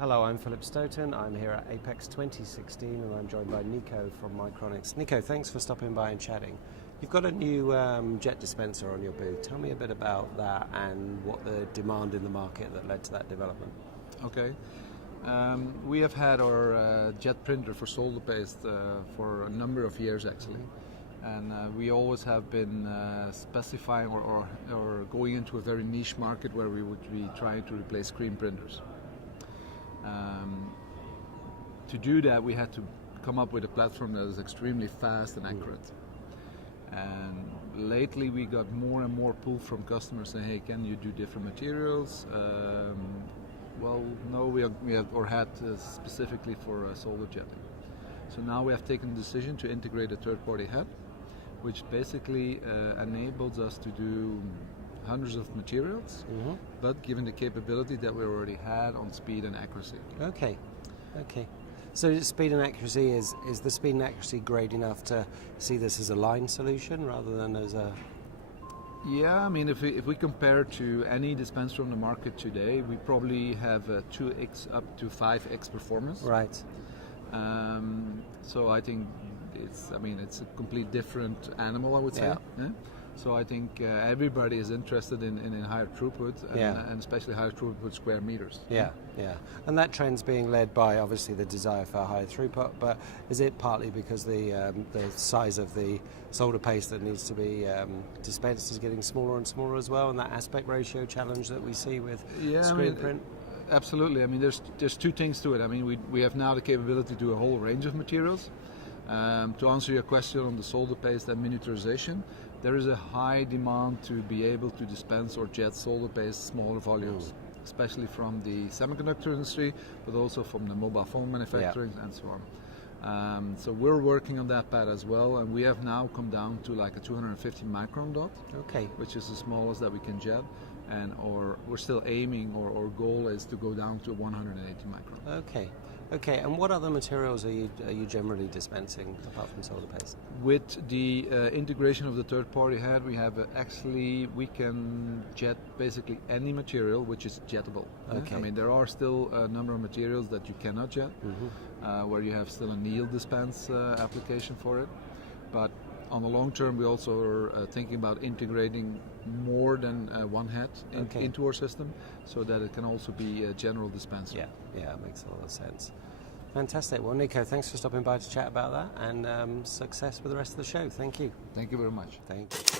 Hello, I'm Philip Stoten. I'm here at Apex 2016 and I'm joined by Nico from Mycronic. Nico, thanks for stopping by and chatting. You've got a new jet dispenser on your booth. Tell me a bit about that and what the demand in the market that led to that development. Okay. We have had our jet printer for solder paste for a number of years actually. And we always have been specifying or going into a very niche market where we would be trying to replace screen printers. To do that, we had to come up with a platform that is extremely fast and accurate. And lately, we got more and more pull from customers saying, "Hey, can you do different materials?" Well, no, we have or had specifically for solder jetting. So now we have taken the decision to integrate a third-party head, which basically enables us to do hundreds of materials, but given the capability that we already had on speed and accuracy. Okay. So speed and accuracy, is the speed and accuracy great enough to see this as a line solution rather than as a... Yeah, I mean, if we compare to any dispenser on the market today, we probably have a 2x up to 5x performance. Right. So I think it's a complete different animal, I would say. Yeah? So I think everybody is interested in higher throughput and especially higher throughput square meters. Yeah. And that trend's being led by obviously the desire for higher throughput, but is it partly because the size of the solder paste that needs to be dispensed is getting smaller and smaller as well, and that aspect ratio challenge that we see with screen print? Absolutely. I mean, there's two things to it. I mean, we have now the capability to do a whole range of materials. To answer your question on the solder paste and miniaturization, there is a high demand to be able to dispense or jet solder paste smaller volumes, especially from the semiconductor industry, but also from the mobile phone manufacturing and so on. So we're working on that path as well, and we have now come down to like a 250 micron dot, which is the smallest that we can jet, or we're still aiming, or our goal is to go down to 180 micron. Okay, and what other materials are you generally dispensing apart from solder paste? With the integration of the third-party head, we can jet basically any material which is jettable. Okay. I mean, there are still a number of materials that you cannot jet, where you have still a needle dispense application for it. But on the long term, we also are thinking about integrating more than one head into our system, so that it can also be a general dispenser. Yeah, it makes a lot of sense. Fantastic. Well, Nico, thanks for stopping by to chat about that, and success with the rest of the show. Thank you. Thank you very much. Thank you.